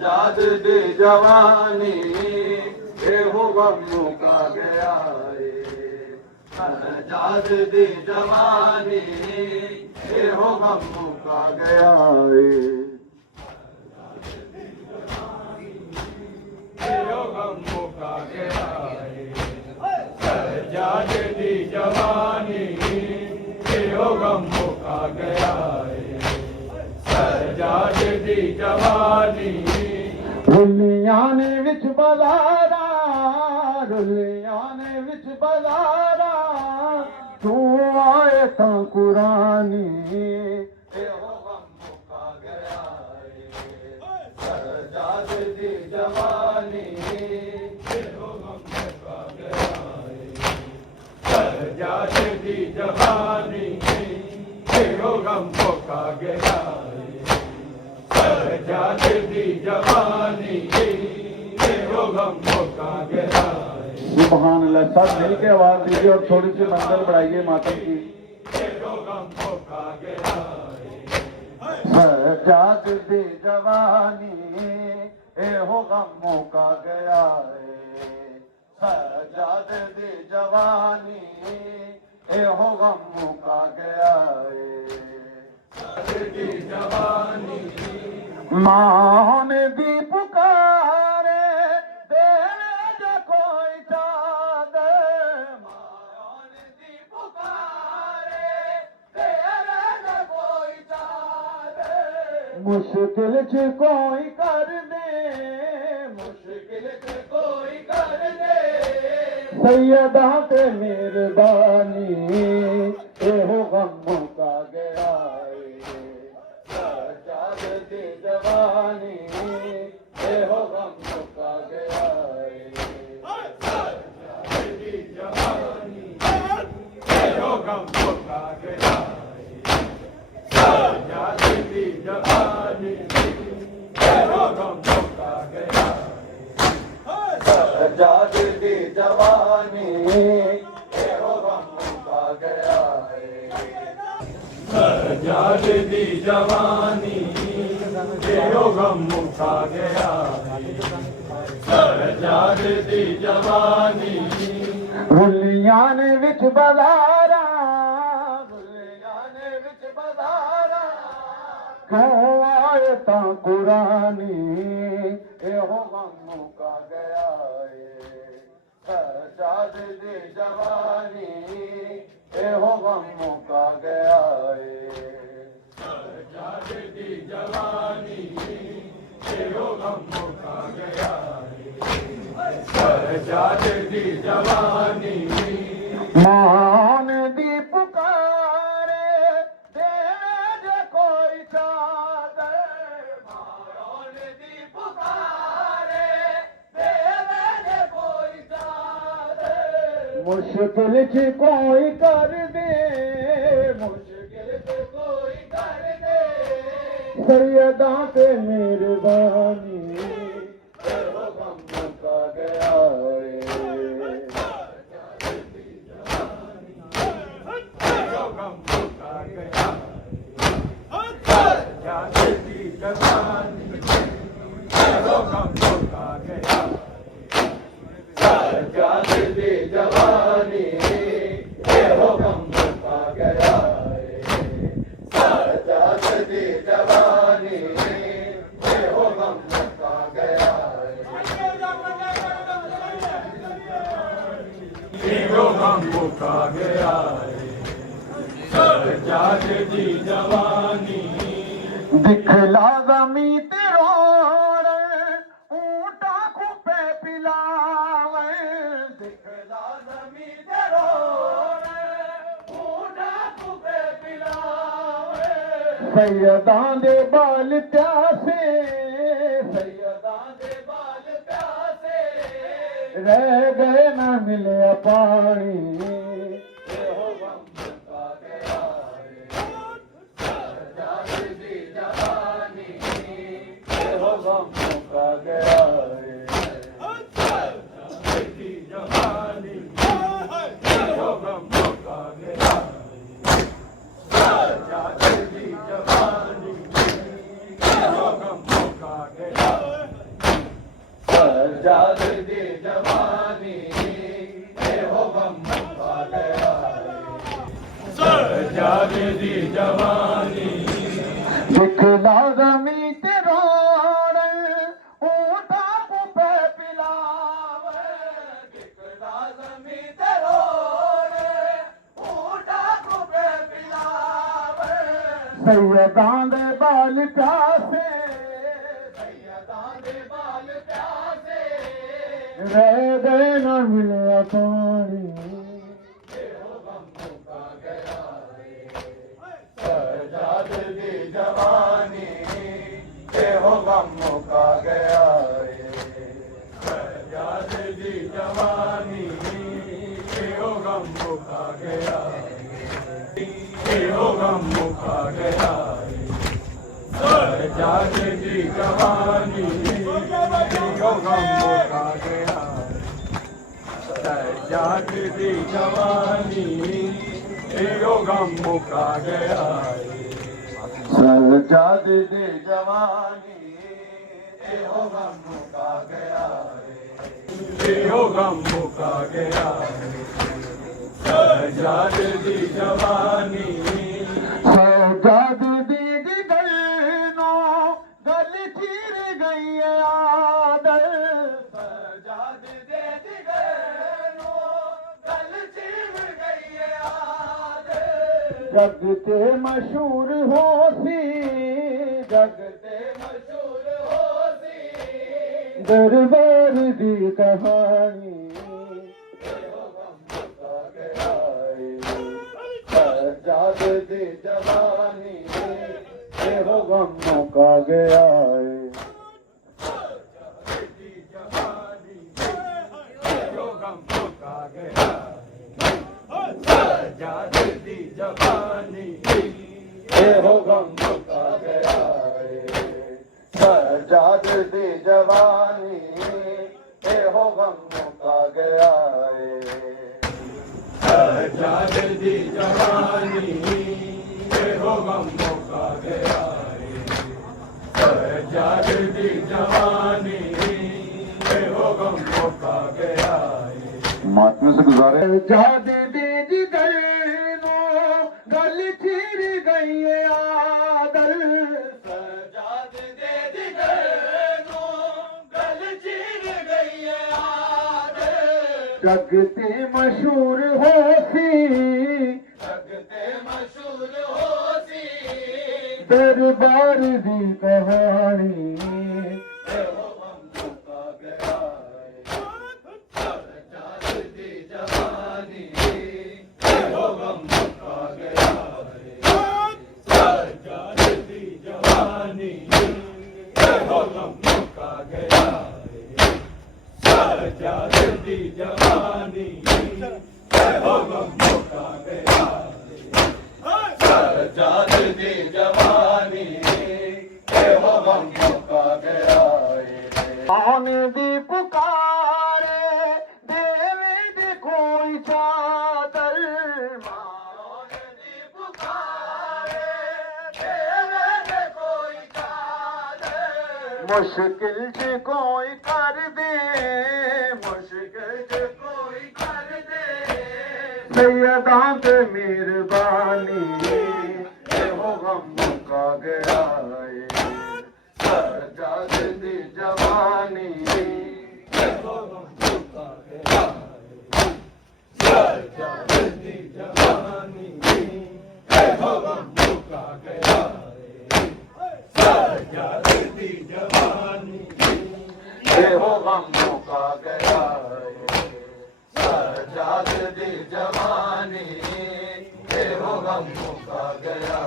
जाद दी जवानी हो गम मुका गया रे जाद दी जवानी हो गम मुका गया रे हो गम मुका गया रे जाद दी जवानी हो गम मुका गया रे जाद दी जवानी रुलियां ने विच बलारा रुलियां ने विच बलारा तू आए तां कुरानी हो गम मुका गया रे जाद दी जवानी हो गम मुका गया रे जाद दी जवानी हो गम मुका गया जाद दी जवानी हो गम मुका गया सुभान अल्लाह। सब मिल के आवाज दीजिए और थोड़ी सी मंजिल बढ़ाइए मातम की हो गम मुका गया जाद दी जवानी हो गम मुका गया जाद दी जवानी हो गम मुका गया जाद दी जवानी मान दी पुकारे देने जो कोई चादर मान दी पुकारे देने जो कोई चादर मुश्किल च कोई कर दे मुश्किल च कोई कर दे सैयदा ते मेहरबानी हो गम मुका गया जाद दी जवानी हो गम मुका गया जाद दी जवानी हो गम मुका गया जाद दी जवानी हो गम मुका गया जाद दी जवानी हो गम मुका गया जाद दी जवानी हो गम मुका गया जाद दी जवानी रुलियां ने विच बलारा रुलियां ने विच बलारा क्यों आए तां कुरानी हो गम मुका गया जाद दी जवानी हो गम मुका गया जाद दी जवानी हो गम मुका गया जाद दी जवानी मान दी पुकारे देने जो कोई चादर मान दी पुकारे देने जो कोई चादर मुश्किल च कोई कर दे मुश्किल च कोई कर दे सैयदा ते मेहरबानी हो गम मुका गया हो गम मुका गया जाद दी जवानी हो गम मुका गया जाद दी जवानी हो गम मुका गया जाद दी जवानी हो गम मुका गया हो गम मुका गया जाद दी जवानी दिखला ज़मी ते रोण ऊंटा खुपे पिलावे दिखला ज़मी ते रोण ऊंटा खुपे पिलावे सैयदां दे बाल प्यासे सैयदां दे बाल प्यासे रह गए ना मिले पानी हो गम मुका गया जाद दी जवानी हो गम मुका गया जाद दी जवानी हो गम मुका गया जाद दी जवानी हो गम मुका गया सजाद दी जवानी ये हो गम मुका गया सजाद दी जवानी दिखला जमी ते रोड़ ऊंटा को पे पिलावे दिखला जमी ते रोड़ ऊंटा को पे पिलावे सैयदां दे बाल प्यासे सैयदां दे बाल प्यासे रह गए न मिले पानी सजाद दी जवानी ये हो गम मुका गया सजाद दी जवानी ये हो गम मुका गया ये हो गम मुका गया सजाद दी जवानी ये हो गम मुका गया सजाद दी जवानी यो गम मुका गया सजाद दी जवानी यो गम मुका गया यो गम मुका गया सजाद दी जवानी सजाद दी गलनो गल चीर गई आदर सजाद दी गलनो गल चीर गई आदर जगते मशहूर हो सी जगते मशहूर हो सी दरबार दी कहानी सजाद दी जवानी ये हो गम मुका गया सजाद दी जवानी ये हो गम मुका गया सजाद दी जवानी ये हो गम मुका गया सजाद दी जवानी ये हो गम मुका गया सजाद दी जवानी ये हो गम मुका गया महात्मा से गुजारे सजाद दी गलनो गल चीर गई आदर सजाद दी गलनो गल चीर गई आदर जगते मशहूर हो सी जगते मशहूर हो सी दरबार दी कहानी सजाद दी जवानी ये हो गम मुका गया सजाद दी जवानी ये हो गम मुका गया कौन दी पुकारे देवे दी कोई चादर कौन दी पुकारे देवे दी कोई चादर मुश्किल से कोई कर दे मुश्किल से कोई कर दे सैयदां ते मेहरबानी ये हो गम मुका गया सजाद दी जवानी ये हो गम मुका गया सजाद दी जवानी ये हो गम मुका गया सजाद दी जवानी ये हो गम मुका गया सजाद दी जवानी ये हो गम मुका गया